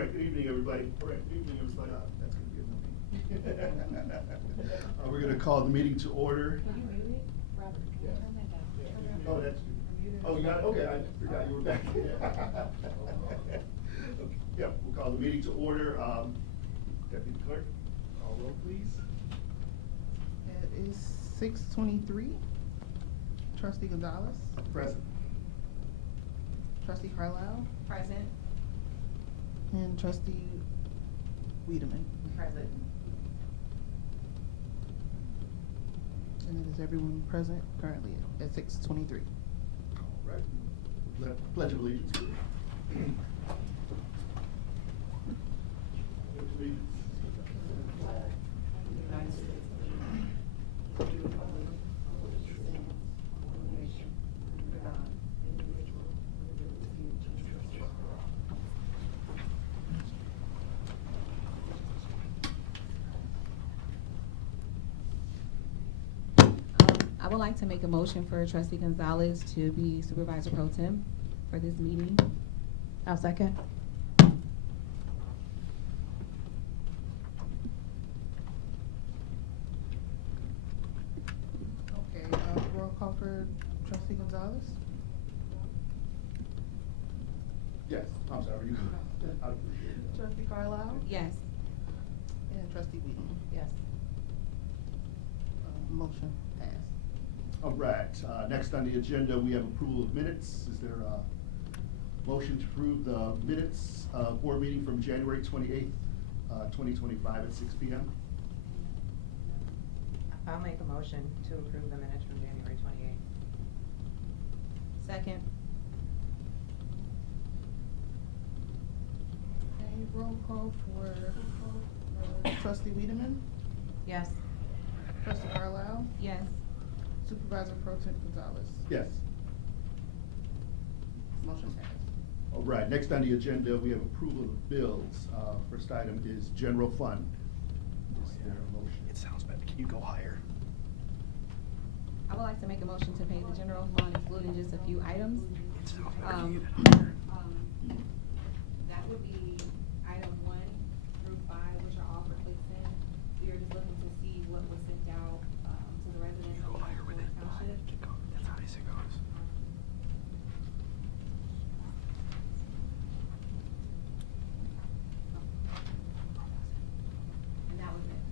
right, good evening, everybody. All right, good evening, everybody. That's gonna be a movie. We're gonna call the meeting to order. Can you mute it? Robert, can you Yeah. turn that down? Oh, that's, oh, you got it, okay, I forgot you were back. Yeah, we'll call the meeting to order. Deputy Clerk, call roll, please. It is 6:23. Trustee Gonzalez. Present. Trustee Carlisle. Present. And Trustee Wiedemann. Present. And it is everyone present currently at 6:23. All right. Pledge of allegiance. Pledge of allegiance. United States. I would like to make a motion for Trustee Gonzalez to be Supervisor Pro Tem for this meeting. I'll second. Okay, roll call for Trustee Gonzalez. Yes, I'm sorry, you. Trustee Carlisle. Yes. And Trustee Wiedemann. Yes. Motion passed. All right, next on the agenda, we have approval of minutes. Is there a motion to approve the minutes, board meeting from January 28th, 2025 at 6 p.m.? I'll make a motion to approve the minutes from January 28th. Second. Okay, roll call for Trustee Wiedemann. Yes. Trustee Carlisle. Yes. Supervisor Pro Tem Gonzalez. Yes. Motion passed. All right, next on the agenda, we have approval of bills. First item is general fund. Is there a motion? It sounds better. Can you go higher? I would like to make a motion to pay the general fund excluding just a few items. It sounds better. Can you Um, get it higher? That would be items 1 through 5, which are all for Clifton. We are just looking to see what was sent out, to the residents Go of higher with it. Thornton Township. Keep going. That's how easy it goes. And that was it.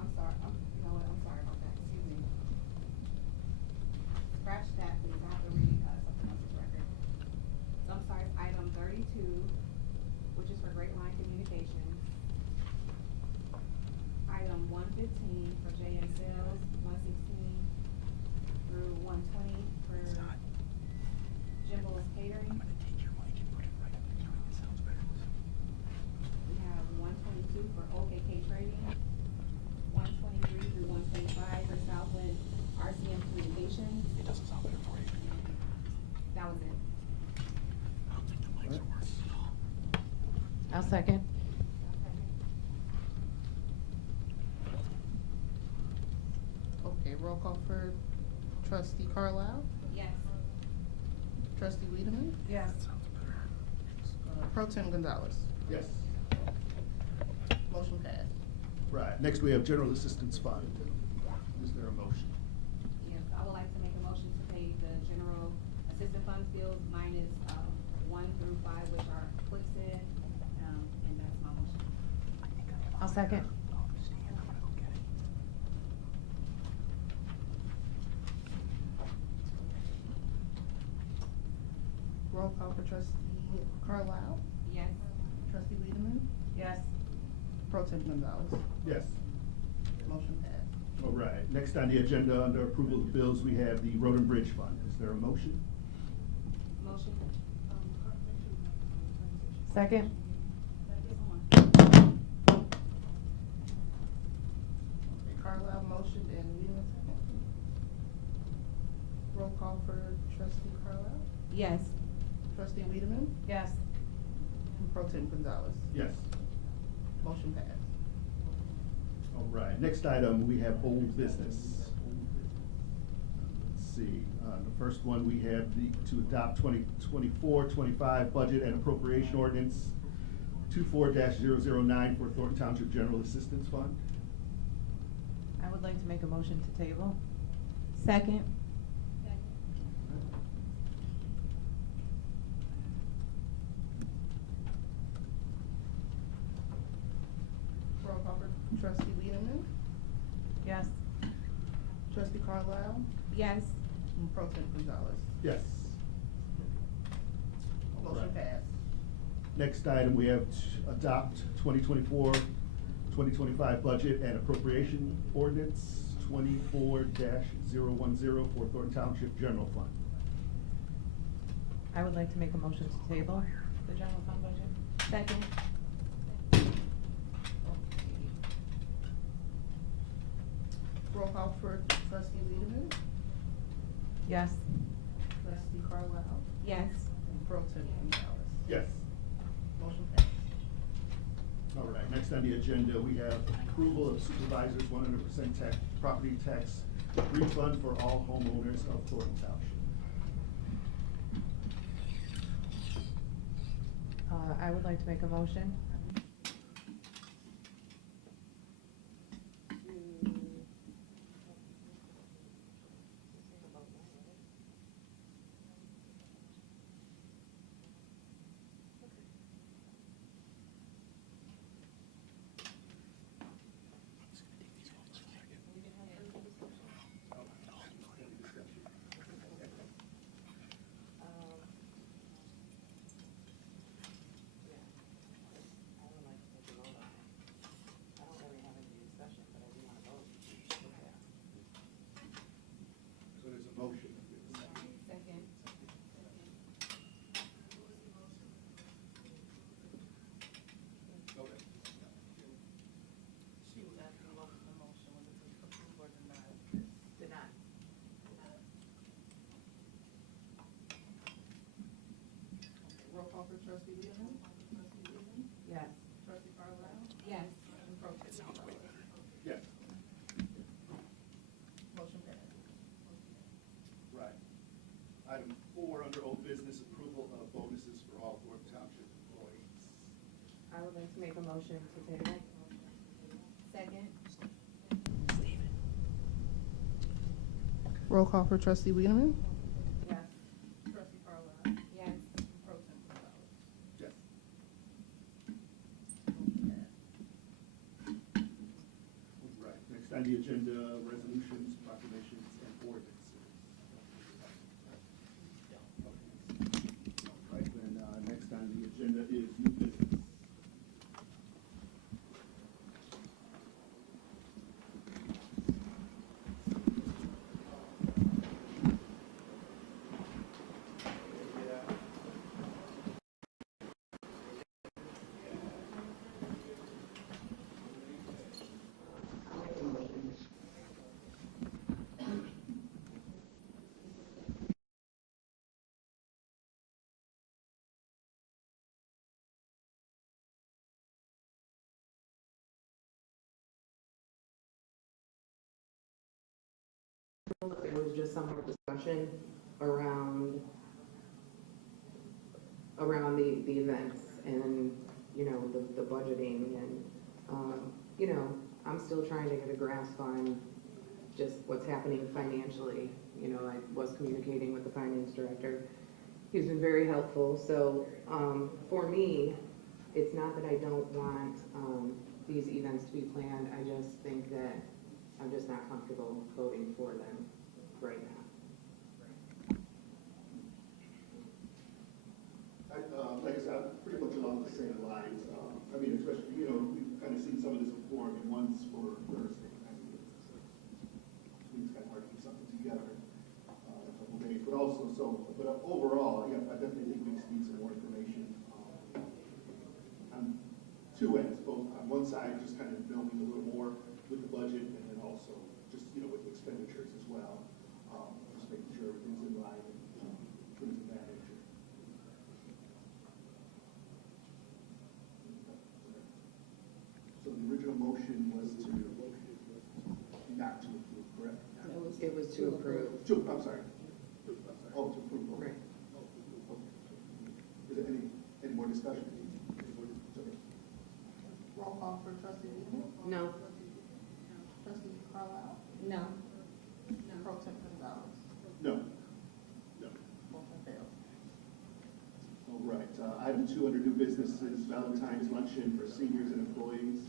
I'm sorry, you know what, I'm sorry about that, excuse me. Scratch that, please, I have to read, something else's record. So I'm sorry, it's item 32, which is for Great Line Communications. Item 115 for JM Sales, 116 through 120 for It's not. Jimbo's Catering. I'm gonna take your mic and put it right up next to it. It sounds better. We have 122 for OKK Trading, 123 through 125 for Southwind RCM Communications. It doesn't sound better for you. That was it. I don't think the mics are working. I'll second. Okay, roll call for Trustee Carlisle. Yes. Trustee Wiedemann. Yes. That sounds better. Pro Tem Gonzalez. Yes. Motion passed. Right, next we have general assistance fund. Is there a motion? Yes, I would like to make a motion to pay the general assistant funds bills minus, 1 through 5, which are Clifton, and that's my motion. I think I have. I'll second. Oh, Stan, I'm gonna go get it. Roll call for Trustee Carlisle. Yes. Trustee Wiedemann. Yes. Pro Tem Gonzalez. Yes. Motion passed. All right, next on the agenda, under approval of bills, we have the road and bridge fund. Is there a motion? Motion. Second. Okay, Carlisle motion and Wiedemann second. Roll call for Trustee Carlisle. Yes. Trustee Wiedemann. Yes. And Pro Tem Gonzalez. Yes. Motion passed. All right, next item, we have old business. Let's see, the first one, we have to adopt 2024-25 budget and appropriation ordinance 24-009 for Thornton Township General Assistance Fund. I would like to make a motion to table. Second. Roll call for trustee Wiedemann, Yes. trustee Carlisle, Yes. and pro tem Gonzalez. Yes. Motion Right. passed. Next item, we have to adopt 2024-2025 budget and appropriation ordinance 24-010 for Thornton Township General Fund. I would like to make a motion to table the general fund budget. Second. Roll call for trustee Wiedemann, Yes. trustee Carlisle, Yes. and pro tem Gonzalez. Yes. Motion passed. All right, next on the agenda, we have approval of supervisor's 100% tax, property tax refund for all homeowners of Thornton Township. I would like to make a motion. So there's a motion. Second. Okay. She was asking what was the motion, was it to approve or deny? Deny. Roll call for trustee Wiedemann, Yes. trustee Carlisle, Yes. and pro tem Gonzalez. Yes, Motion passed. right. Item 4, under old business, approval of bonuses for all Thornton Township employees. I would like to make a motion to table. Second. Roll call for trustee Wiedemann, Yes. trustee Carlisle, Yes. and pro tem Gonzalez. Yes. Motion passed. Right, next on the agenda, resolutions, proclamations, and ordinances. All right, then, next on the agenda is new business. It was just some more discussion around the events and, you know, the budgeting and, you know, I'm still trying to get a grasp on just what's happening financially. You know, I was communicating with the finance director. He's been very helpful, so, for me, it's not that I don't want, these events to be planned, I just think that I'm just not comfortable voting for them right now. Like I said, I'm pretty much along the same lines. I mean, especially, you know, we've kind of seen some of this before, I mean, one's for Thursday. I mean, it's kind of hard to put something together in a couple of days, but also, but overall, yeah, I definitely think we just need some more information on two ends, both on one side, just kind of knowing a little more with the budget, and then also just, you know, with expenditures as well, just making sure everything's in line and things of that nature. So the original motion was to not to approve, correct? It was to To approve. I'm sorry. Oh, to approve. Okay. Right. Is there any more discussion? Roll call for trustee Weaver. No. Trustee Carlisle. No. Pro Tem Gonzalez. No. No. Motion fails. All right, item 2 under new business is Valentine's luncheon for seniors and employees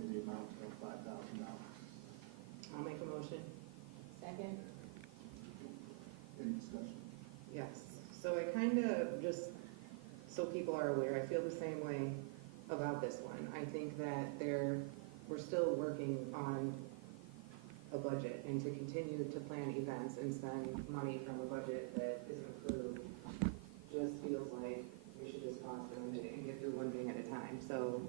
in the amount of $5,000. I'll make a motion. Second? Any discussion? Yes. So I kind of, just so people are aware, I feel the same way about this one. I think that we're still working on a budget, and to continue to plan events and spend money from a budget that isn't approved just feels like we should just pause for a minute and get through one thing at a time. So,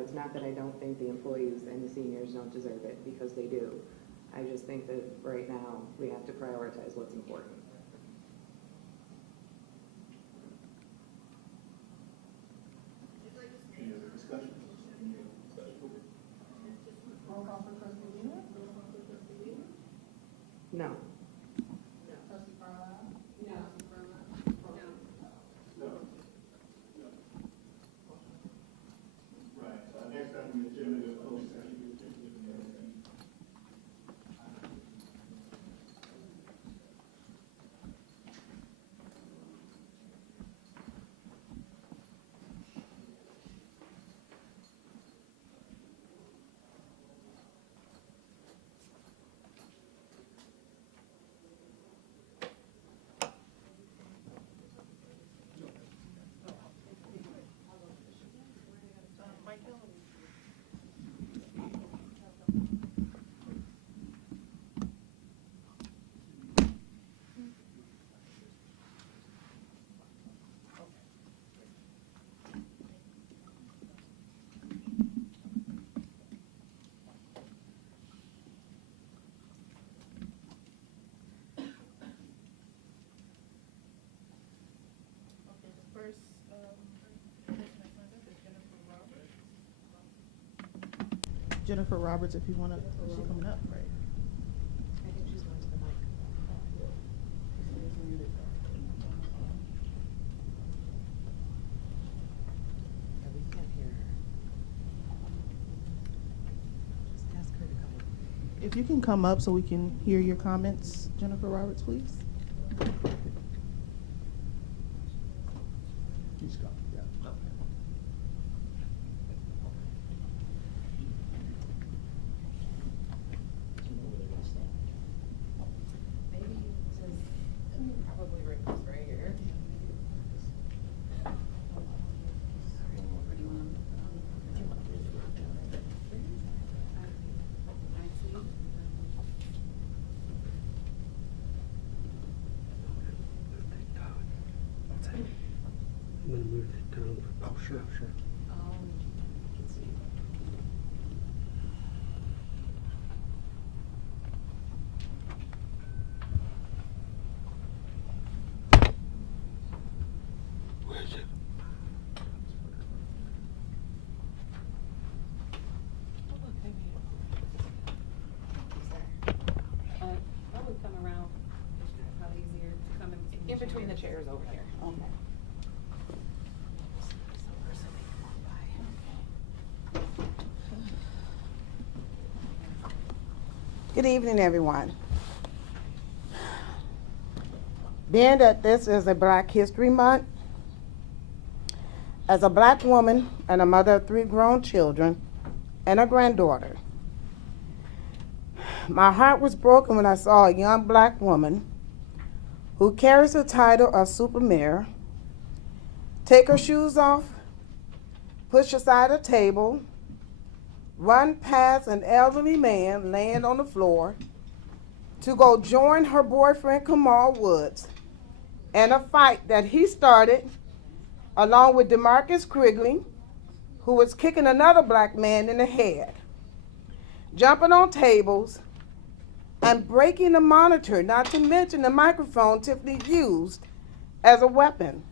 it's not that I don't think the employees and the seniors don't deserve it, because they do. I just think that right now, we have to prioritize what's important. Any other discussion? Roll call for trustee Weaver. No. Trustee Carlisle. No. No. Right, next on the agenda is closed session. Okay, the first, person I signed up is Jennifer Roberts. Jennifer Roberts, if you wanna, is she coming up, right? I think she's going to the mic. She's muted. Yeah, we can't hear her. Just ask her to come in. If you can come up so we can hear your comments, Jennifer Roberts, please. He's coming, yeah. Maybe just, probably right here. I'm gonna move that down. Oh, sure. Where is it? Probably come around, it's probably easier to come In between the chairs over here. Okay. Good evening, everyone. Being that this is a Black History Month, as a Black woman and a mother of 3 grown children and a granddaughter, my heart was broken when I saw a young Black woman who carries the title of Super Mayor take her shoes off, push aside a table, run past an elderly man laying on the floor to go join her boyfriend Kamal Woods in a fight that he started along with DeMarcus Quigley, who was kicking another Black man in the head, jumping on tables and breaking the monitor, not to mention the microphone Tiffany used as a weapon.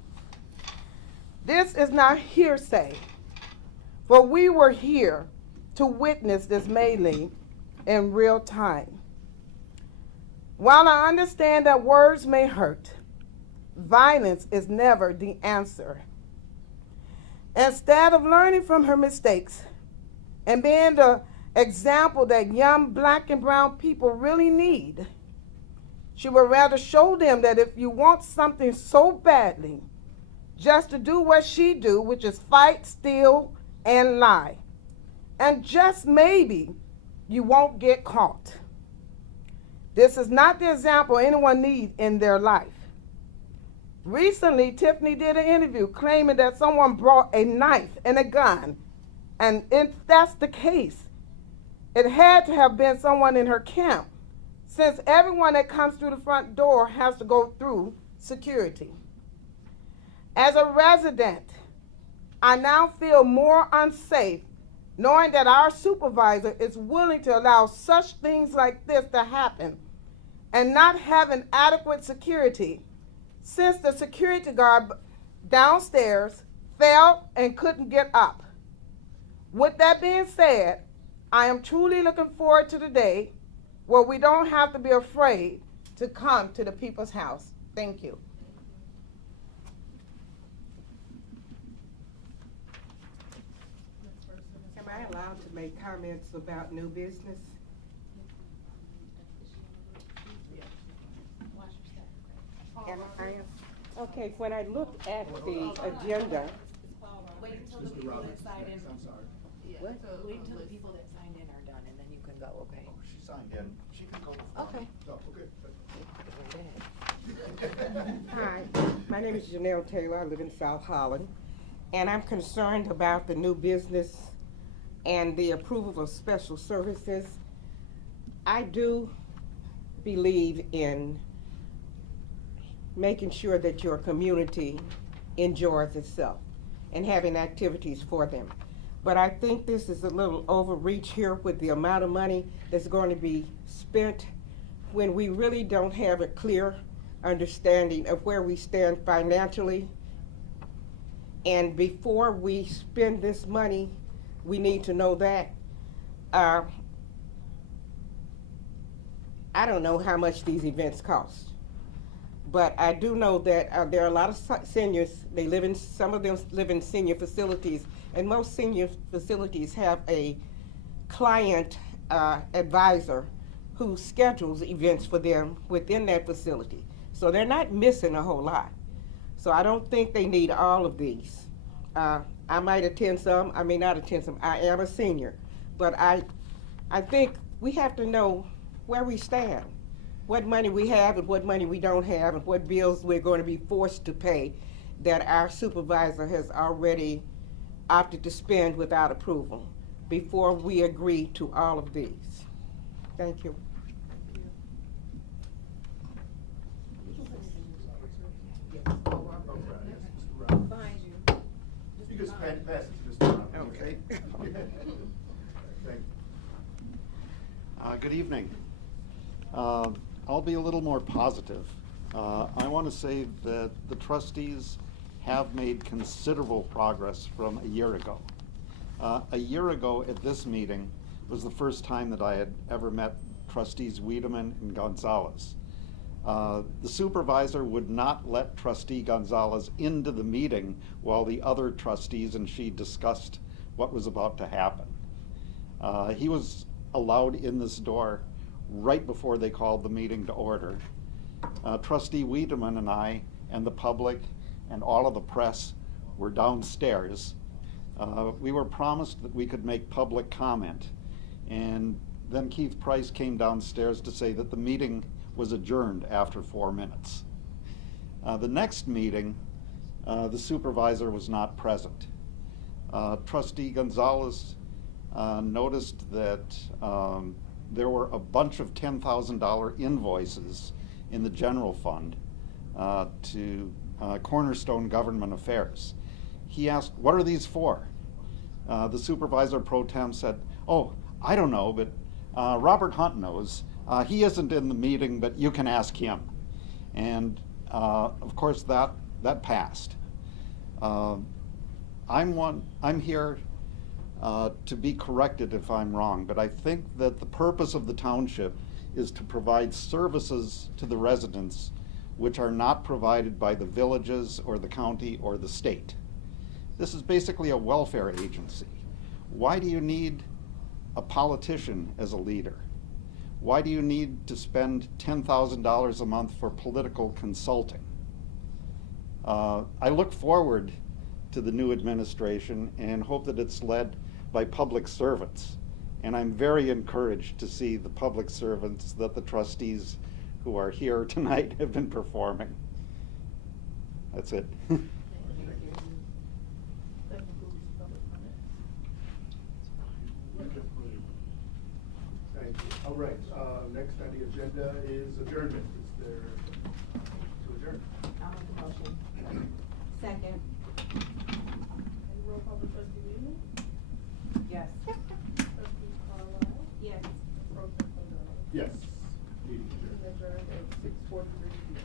This is not hearsay, for we were here to witness this melee in real time. While I understand that words may hurt, violence is never the answer. Instead of learning from her mistakes and being the example that young black and brown people really need, she would rather show them that if you want something so badly, just to do what she do, which is fight, steal, and lie. And just maybe you won't get caught. This is not the example anyone needs in their life. Recently, Tiffany did an interview claiming that someone brought a knife and a gun, and if that's the case, it had to have been someone in her camp, since everyone that comes through the front door has to go through security. As a resident, I now feel more unsafe knowing that our supervisor is willing to allow such things like this to happen and not having adequate security, since the security guard downstairs fell and couldn't get up. With that being said, I am truly looking forward to the day where we don't have to be afraid to come to the people's house. Thank you. Next person is. Am I allowed to make comments about new business? Watch your step. Am I? Okay, when I looked at the agenda, Wait until the Mr. people Roberts, that signed in. I'm sorry. What? Wait until the people that signed in are done, and then you can go, okay? Oh, she signed in. She can go before. Okay. Oh, okay. hi, my name is Janelle Taylor, I live in South Holland, and I'm concerned about the new business and the approval of special services. I do believe in making sure that your community enjoys itself and having activities for them. But I think this is a little overreach here with the amount of money that's going to be spent when we really don't have a clear understanding of where we stand financially. And before we spend this money, we need to know that. I don't know how much these events cost, but I do know that there are a lot of seniors. Some of them live in senior facilities, and most senior facilities have a client advisor who schedules events for them within that facility. So they're not missing a whole lot. So I don't think they need all of these. I might attend some, I may not attend some. I am a senior, but I think we have to know where we stand, what money we have and what money we don't have, and what bills we're going to be forced to pay that our supervisor has already opted to spend without approval before we agree to all of these. Thank you. Behind you. You just pass it to Mr. Roberts. Okay. Thank you. Good evening. I'll be a little more positive. I want to say that the trustees have made considerable progress from a year ago. A year ago at this meeting was the first time that I had ever met trustees Wiedemann and Gonzalez. The supervisor would not let trustee Gonzalez into the meeting while the other trustees and she discussed what was about to happen. He was allowed in this door right before they called the meeting to order. Trustee Wiedemann and I and the public and all of the press were downstairs. We were promised that we could make public comment, and then Keith Price came downstairs to say that the meeting was adjourned after 4 minutes. The next meeting, the supervisor was not present. Trustee Gonzalez noticed that there were a bunch of $10,000 invoices in the general fund to Cornerstone Government Affairs. He asked, "What are these for?" The supervisor pro tem said, "Oh, I don't know, but Robert Hunt knows. He isn't in the meeting, but you can ask him." And of course that passed. I'm here to be corrected if I'm wrong, but I think that the purpose of the township is to provide services to the residents which are not provided by the villages or the county or the state. This is basically a welfare agency. Why do you need a politician as a leader? Why do you need to spend $10,000 a month for political consulting? I look forward to the new administration and hope that it's led by public servants. And I'm very encouraged to see the public servants that the trustees who are here tonight have been performing. That's it. That concludes public comment. Thank you. All right, next on the agenda is adjournment. Is there, to adjourn? I'll make a motion. Second. And roll call for trustee Lehman, Yes. trustee Carlisle, Yes. and pro tem Condon. Yes. Meeting adjourned. Meeting adjourned at 6:43 p.m.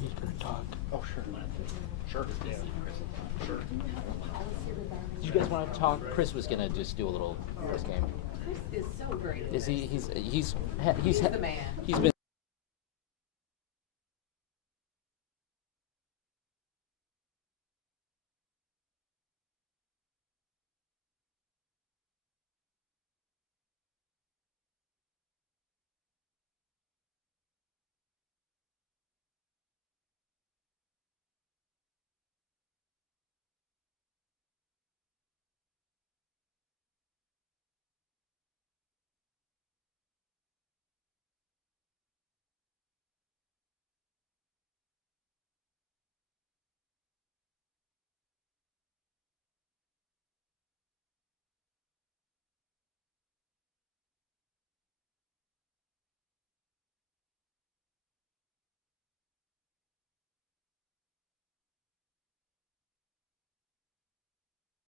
He's gonna talk. Oh, sure. Sure. Yeah. Sure. Do you guys want to talk? Chris was gonna just do a little first game. Chris is so great. Is he? He's the man. He's been